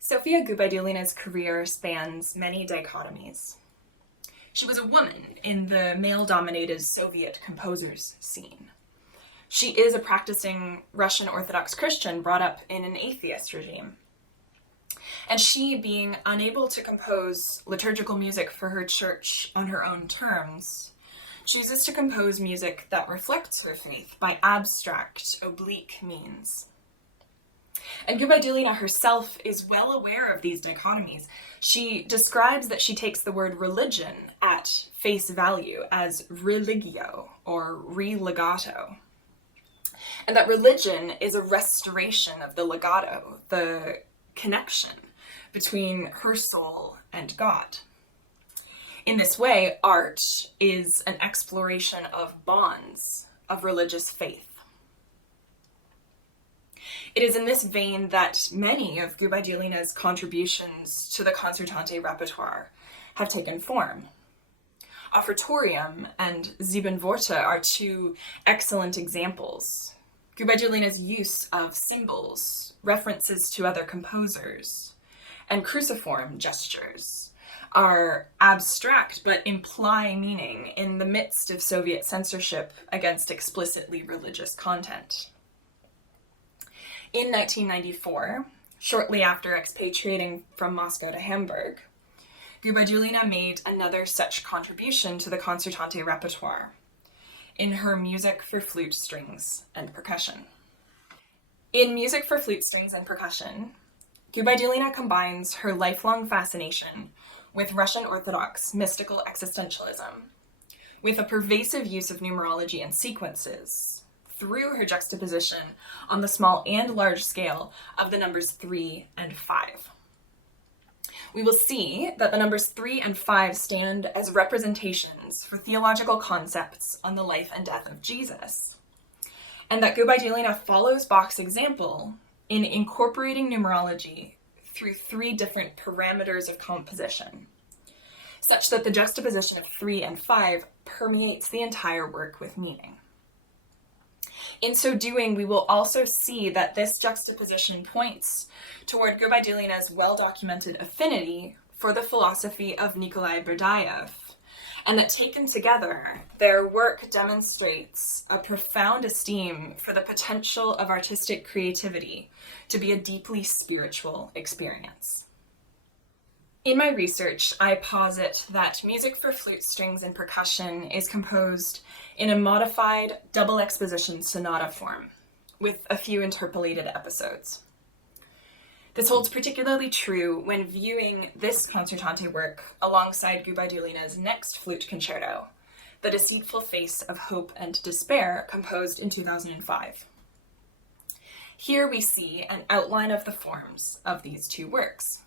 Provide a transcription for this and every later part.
Sofia Gubaidulina's career spans many dichotomies. She was a woman in the male-dominated Soviet composers scene. She is a practicing Russian Orthodox Christian brought up in an atheist regime. And she, being unable to compose liturgical music for her church on her own terms, chooses to compose music that reflects her faith by abstract, oblique means. And Gubaidulina herself is well aware of these dichotomies. She describes that she takes the word religion at face value as religio or re-legato, and that religion is a restoration of the legato, the connection between her soul and God. In this way, art is an exploration of bonds of religious faith. It is in this vein that many of Gubaidulina's contributions to the concertante repertoire have taken form. Offertorium and Sieben Worte are two excellent examples. Gubaidulina's use of symbols, references to other composers, and cruciform gestures are abstract but imply meaning in the midst of Soviet censorship against explicitly religious content. In 1994, shortly after expatriating from Moscow to Hamburg, Gubaidulina made another such contribution to the concertante repertoire in her Music for Flute, Strings, and Percussion. In Music for Flute, Strings, and Percussion, Gubaidulina combines her lifelong fascination with Russian Orthodox mystical existentialism with a pervasive use of numerology and sequences through her juxtaposition on the small and large scale of the numbers 3 and 5. We will see that the numbers 3 and 5 stand as representations for theological concepts on the life and death of Jesus, and that Gubaidulina follows Bach's example in incorporating numerology through 3 different parameters of composition, such that the juxtaposition of 3 and 5 permeates the entire work with meaning. In so doing, we will also see that this juxtaposition points toward Gubaidulina's well-documented affinity for the philosophy of Nikolai Berdyaev, and that taken together, their work demonstrates a profound esteem for the potential of artistic creativity to be a deeply spiritual experience. In my research, I posit that Music for Flute, Strings, and Percussion is composed in a modified double exposition sonata form, with a few interpolated episodes. This holds particularly true when viewing this concertante work alongside Gubaidulina's next flute concerto, The Deceitful Face of Hope and Despair, composed in 2005. Here we see an outline of the forms of these two works.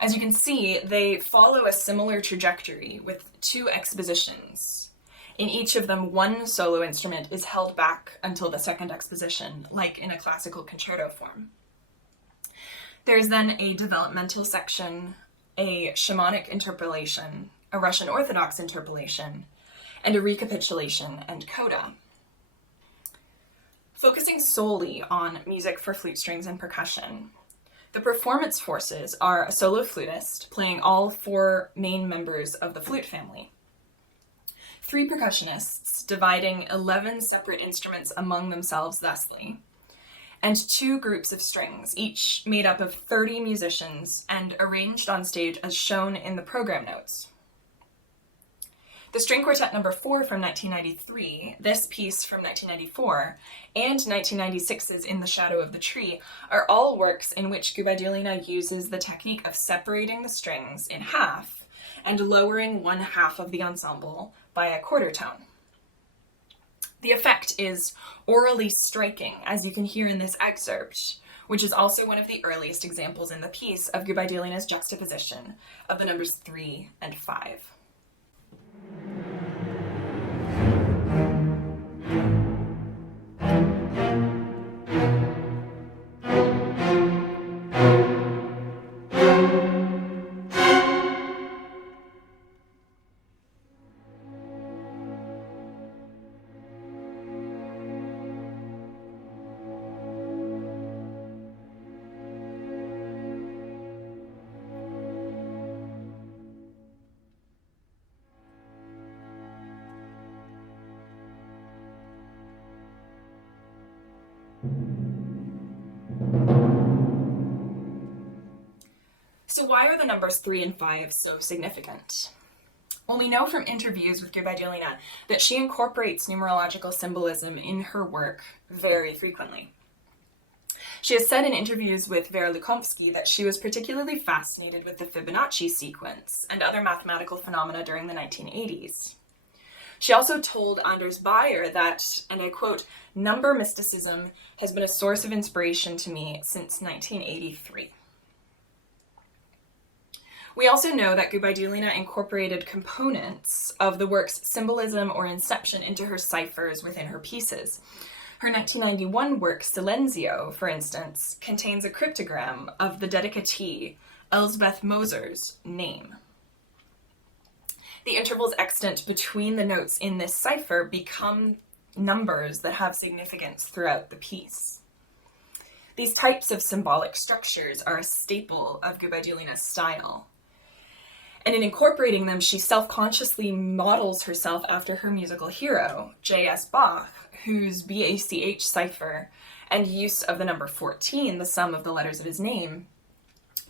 As you can see, they follow a similar trajectory with 2 expositions. In each of them, one solo instrument is held back until the second exposition, like in a classical concerto form. There's then a developmental section, a shamanic interpolation, a Russian Orthodox interpolation, and a recapitulation and coda. Focusing solely on Music for Flute, Strings, and Percussion, the performance forces are a solo flutist playing all 4 main members of the flute family, 3 percussionists dividing 11 separate instruments among themselves thusly, and 2 groups of strings, each made up of 30 musicians and arranged on stage as shown in the program notes. The String Quartet No. 4 from 1993, this piece from 1994, and 1996's In the Shadow of the Tree are all works in which Gubaidulina uses the technique of separating the strings in half and lowering one half of the ensemble by a quarter tone. The effect is orally striking, as you can hear in this excerpt, which is also one of the earliest examples in the piece of Gubaidulina's juxtaposition of the numbers 3 and 5. So why are the numbers 3 and 5 so significant? Well, we know from interviews with Gubaidulina that she incorporates numerological symbolism in her work very frequently. She has said in interviews with Vera Lukomsky that she was particularly fascinated with the Fibonacci sequence and other mathematical phenomena during the 1980s. She also told Anders Beyer that, and I quote, "Number mysticism has been a source of inspiration to me since 1983. We also know that Gubaidulina incorporated components of the work's symbolism or inception into her ciphers within her pieces. Her 1991 work, Silenzio, for instance, contains a cryptogram of the dedicatee Elsbeth Moser's name. The intervals extant between the notes in this cipher become numbers that have significance throughout the piece. These types of symbolic structures are a staple of Gubaidulina's style. And in incorporating them, she self-consciously models herself after her musical hero, J.S. Bach, whose BACH cipher and use of the number 14, the sum of the letters of his name,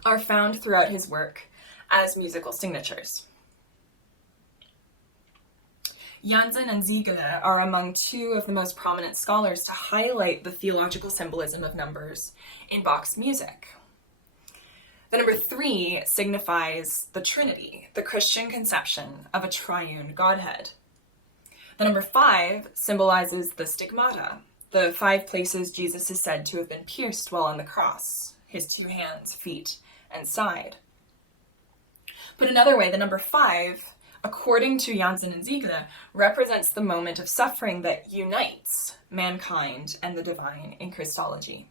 are found throughout his work as musical signatures. Jansen and Siegele are among two of the most prominent scholars to highlight the theological symbolism of numbers in Bach's music. The number 3 signifies the Trinity, the Christian conception of a triune Godhead. The number 5 symbolizes the stigmata, the 5 places Jesus is said to have been pierced while on the cross, his 2 hands, feet, and side. Put another way, the number 5, according to Jansen and Siegele, represents the moment of suffering that unites mankind and the divine in Christology.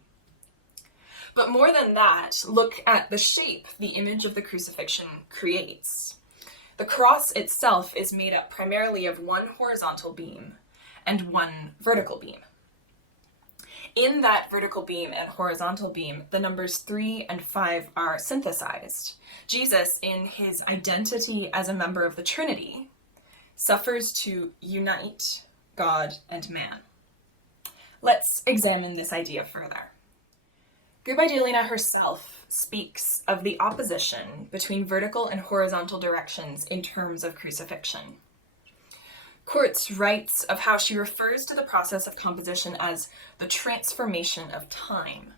But more than that, look at the shape the image of the crucifixion creates. The cross itself is made up primarily of 1 horizontal beam and 1 vertical beam. In that vertical beam and horizontal beam, the numbers 3 and 5 are synthesized. Jesus, in his identity as a member of the Trinity, suffers to unite God and man. Let's examine this idea further. Gubaidulina herself speaks of the opposition between vertical and horizontal directions in terms of crucifixion. Kurtz writes of how she refers to the process of composition as the transformation of time.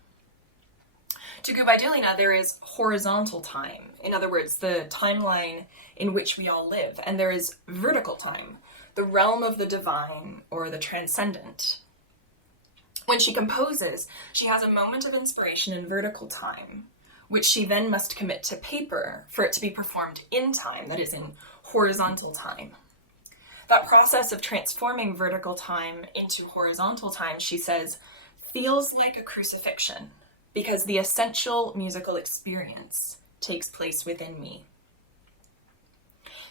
To Gubaidulina, there is horizontal time, in other words, the timeline in which we all live, and there is vertical time, the realm of the divine or the transcendent. When she composes, she has a moment of inspiration in vertical time, which she then must commit to paper for it to be performed in time, that is, in horizontal time. That process of transforming vertical time into horizontal time, she says, feels like a crucifixion because the essential musical experience takes place within me.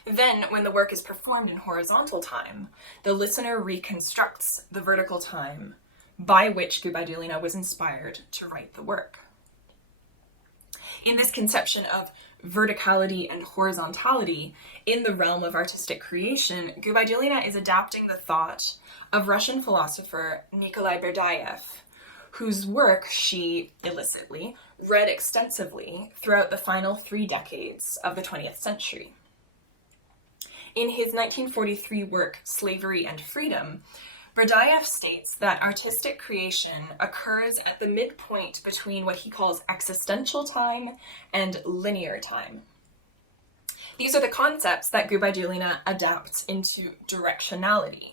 Then, when the work is performed in horizontal time, the listener reconstructs the vertical time by which Gubaidulina was inspired to write the work. In this conception of verticality and horizontality in the realm of artistic creation, Gubaidulina is adapting the thought of Russian philosopher Nikolai Berdyaev, whose work she illicitly read extensively throughout the final 3 decades of the 20th century. In his 1943 work, Slavery and Freedom, Berdyaev states that artistic creation occurs at the midpoint between what he calls existential time and linear time. These are the concepts that Gubaidulina adapts into directionality.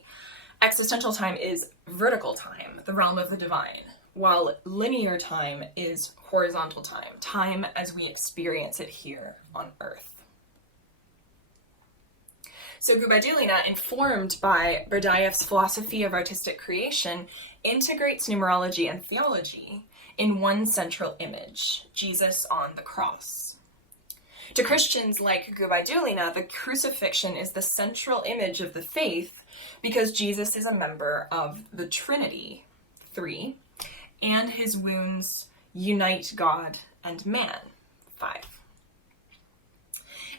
Existential time is vertical time, the realm of the divine, while linear time is horizontal time, time as we experience it here on Earth. So Gubaidulina, informed by Berdyaev's philosophy of artistic creation, integrates numerology and theology in one central image, Jesus on the cross. To Christians like Gubaidulina, the crucifixion is the central image of the faith because Jesus is a member of the Trinity, 3, and his wounds unite God and man, 5.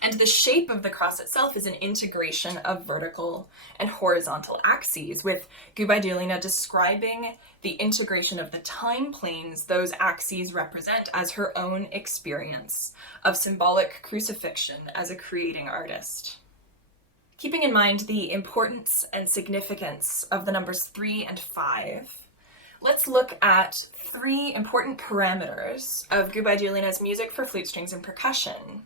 And the shape of the cross itself is an integration of vertical and horizontal axes, with Gubaidulina describing the integration of the time planes those axes represent as her own experience of symbolic crucifixion as a creating artist. Keeping in mind the importance and significance of the numbers 3 and 5, let's look at 3 important parameters of Gubaidulina's music for flute strings and percussion,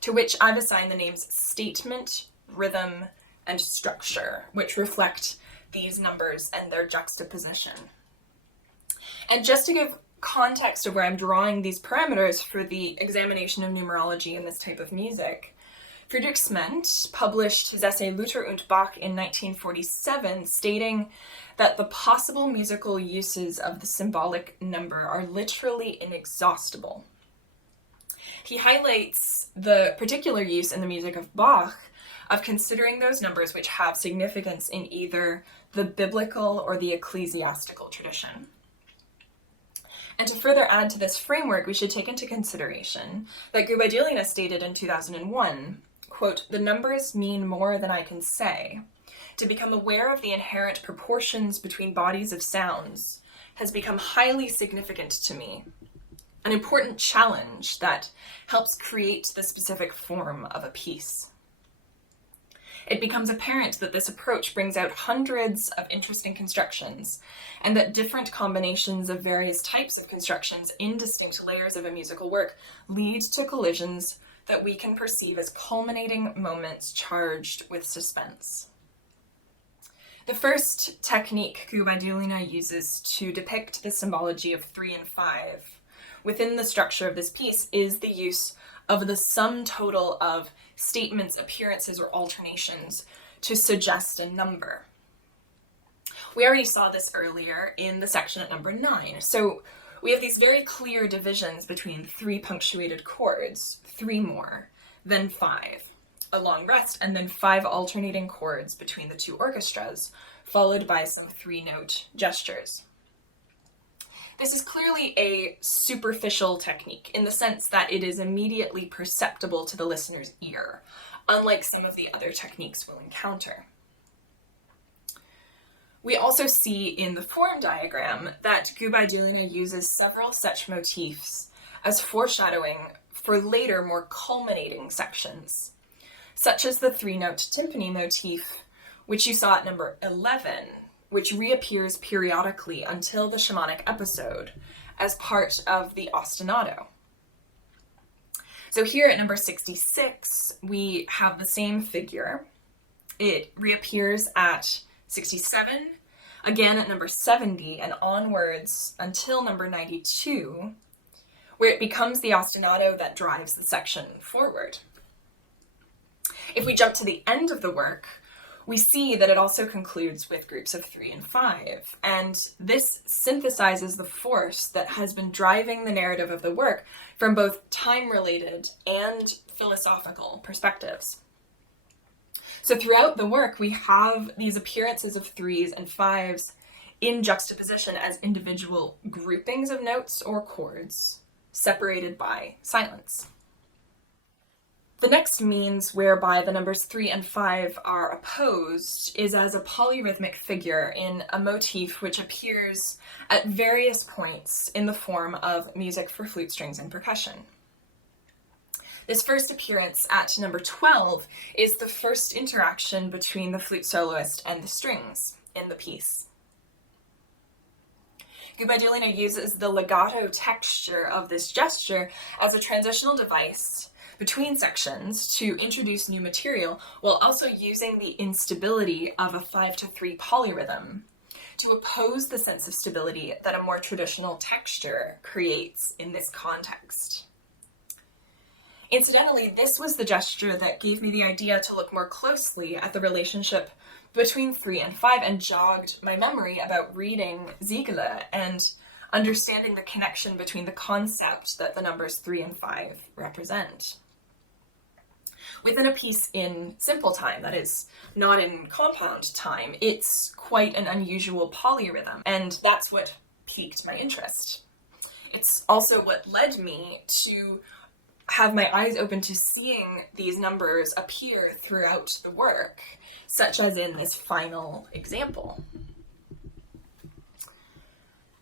to which I've assigned the names statement, rhythm, and structure, which reflect these numbers and their juxtaposition. And just to give context of where I'm drawing these parameters for the examination of numerology in this type of music, Friedrich Sment published his essay Luther und Bach in 1947, stating that the possible musical uses of the symbolic number are literally inexhaustible. He highlights the particular use in the music of Bach of considering those numbers which have significance in either the biblical or the ecclesiastical tradition. And to further add to this framework, we should take into consideration that Gubaidulina stated in 2001, quote, "The numbers mean more than I can say. To become aware of the inherent proportions between bodies of sounds has become highly significant to me, an important challenge that helps create the specific form of a piece." It becomes apparent that this approach brings out hundreds of interesting constructions, and that different combinations of various types of constructions in distinct layers of a musical work lead to collisions that we can perceive as culminating moments charged with suspense. The first technique Gubaidulina uses to depict the symbology of 3 and 5 within the structure of this piece is the use of the sum total of statements, appearances, or alternations to suggest a number. We already saw this earlier in the section at number 9. So we have these very clear divisions between 3 punctuated chords, 3 more, then 5, a long rest, and then 5 alternating chords between the 2 orchestras, followed by some 3-note gestures. This is clearly a superficial technique in the sense that it is immediately perceptible to the listener's ear, unlike some of the other techniques we'll encounter. We also see in the form diagram that Gubaidulina uses several such motifs as foreshadowing for later, more culminating sections, such as the 3-note timpani motif, which you saw at number 11, which reappears periodically until the shamanic episode as part of the ostinato. So here at number 66, we have the same figure. It reappears at 67, again at number 70, and onwards until number 92, where it becomes the ostinato that drives the section forward. If we jump to the end of the work, we see that it also concludes with groups of 3 and 5, and this synthesizes the force that has been driving the narrative of the work from both time-related and philosophical perspectives. So throughout the work, we have these appearances of 3s and 5s in juxtaposition as individual groupings of notes or chords, separated by silence. The next means whereby the numbers 3 and 5 are opposed is as a polyrhythmic figure in a motif which appears at various points in the form of music for flute strings and percussion. This first appearance at number 12 is the first interaction between the flute soloist and the strings in the piece. Gubaidulina uses the legato texture of this gesture as a transitional device between sections to introduce new material, while also using the instability of a 5-3 polyrhythm to oppose the sense of stability that a more traditional texture creates in this context. Incidentally, this was the gesture that gave me the idea to look more closely at the relationship between 3 and 5 and jogged my memory about reading Siegele and understanding the connection between the concept that the numbers 3 and 5 represent. Within a piece in simple time, that is, not in compound time, it's quite an unusual polyrhythm, and that's what piqued my interest. It's also what led me to have my eyes open to seeing these numbers appear throughout the work, such as in this final example.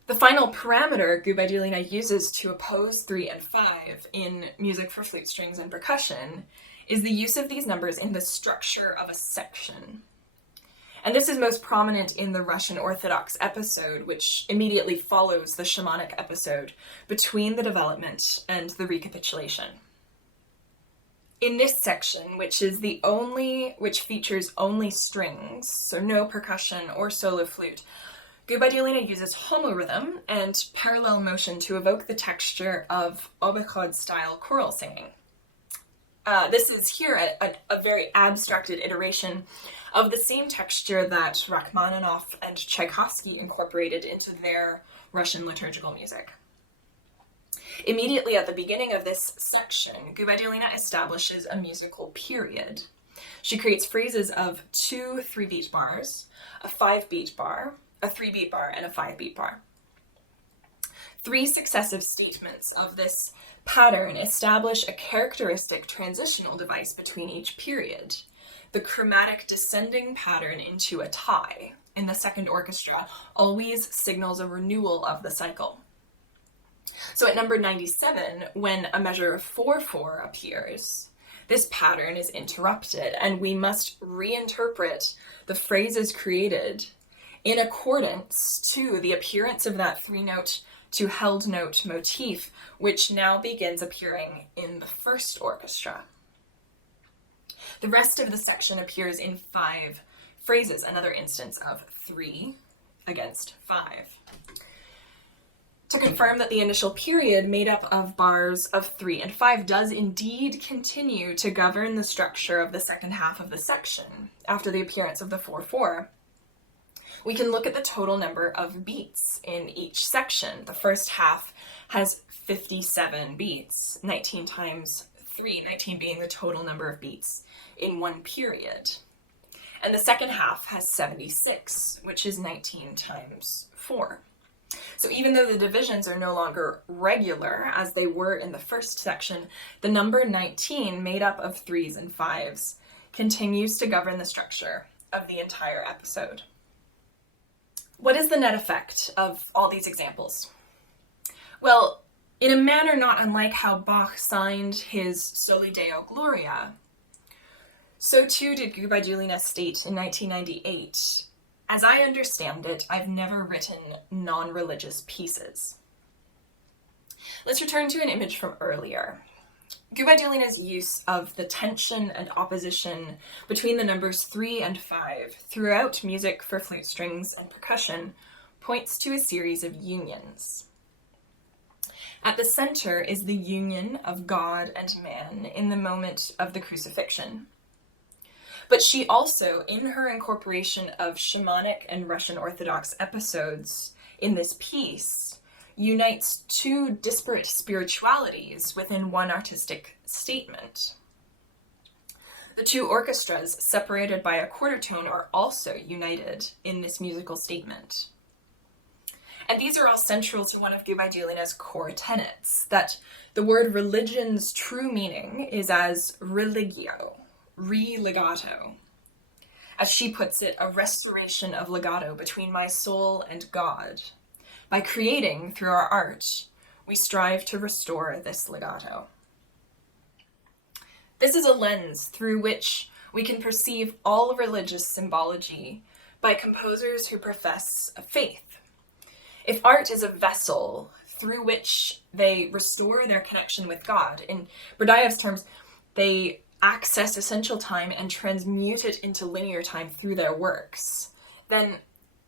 The final parameter Gubaidulina uses to oppose 3 and 5 in music for flute, strings, and percussion is the use of these numbers in the structure of a section. And this is most prominent in the Russian Orthodox episode, which immediately follows the shamanic episode between the development and the recapitulation. In this section, which features only strings, so no percussion or solo flute, Gubaidulina uses homorhythm and parallel motion to evoke the texture of obechod-style choral singing. This is here a very abstracted iteration of the same texture that Rachmaninoff and Tchaikovsky incorporated into their Russian liturgical music. Immediately at the beginning of this section, Gubaidulina establishes a musical period. She creates phrases of 2 3-beat bars, a 5-beat bar, a 3-beat bar, and a 5-beat bar. 3 successive statements of this pattern establish a characteristic transitional device between each period. The chromatic descending pattern into a tie in the second orchestra always signals a renewal of the cycle. So at number 97, when a measure of 4/4 appears, this pattern is interrupted, and we must reinterpret the phrases created in accordance to the appearance of that 3-note to held note motif, which now begins appearing in the first orchestra. The rest of the section appears in 5 phrases, another instance of 3 against 5. To confirm that the initial period made up of bars of 3 and 5 does indeed continue to govern the structure of the second half of the section after the appearance of the 4/4, we can look at the total number of beats in each section. The first half has 57 beats, 19 times 3, 19 being the total number of beats in one period. And the second half has 76, which is 19 times 4. So even though the divisions are no longer regular, as they were in the first section, the number 19, made up of 3s and 5s, continues to govern the structure of the entire episode. What is the net effect of all these examples? Well, in a manner not unlike how Bach signed his Soli Deo Gloria, so too did Gubaidulina state in 1998, "As I understand it, I've never written non-religious pieces." Let's return to an image from earlier. Gubaidulina's use of the tension and opposition between the numbers 3 and 5 throughout music for flute, strings, and percussion points to a series of unions. At the center is the union of God and man in the moment of the crucifixion. But she also, in her incorporation of shamanic and Russian Orthodox episodes in this piece, unites 2 disparate spiritualities within one artistic statement. The 2 orchestras, separated by a quarter tone, are also united in this musical statement. And these are all central to one of Gubaidulina's core tenets, that the word religion's true meaning is as religio, re-legato. As she puts it, a restoration of legato between my soul and God. By creating, through our art, we strive to restore this legato. This is a lens through which we can perceive all religious symbology by composers who profess a faith. If art is a vessel through which they restore their connection with God, in Berdyaev's terms, they access essential time and transmute it into linear time through their works, then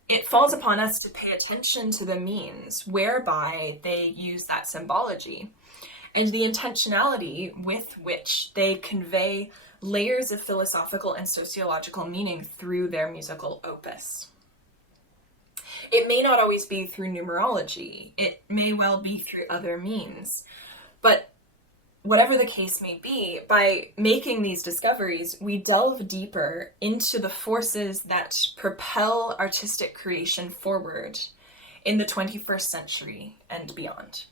it falls upon us to pay attention to the means whereby they use that symbology and the intentionality with which they convey layers of philosophical and sociological meaning through their musical opus. It may not always be through numerology, it may well be through other means, but whatever the case may be, by making these discoveries, we delve deeper into the forces that propel artistic creation forward in the 21st century and beyond.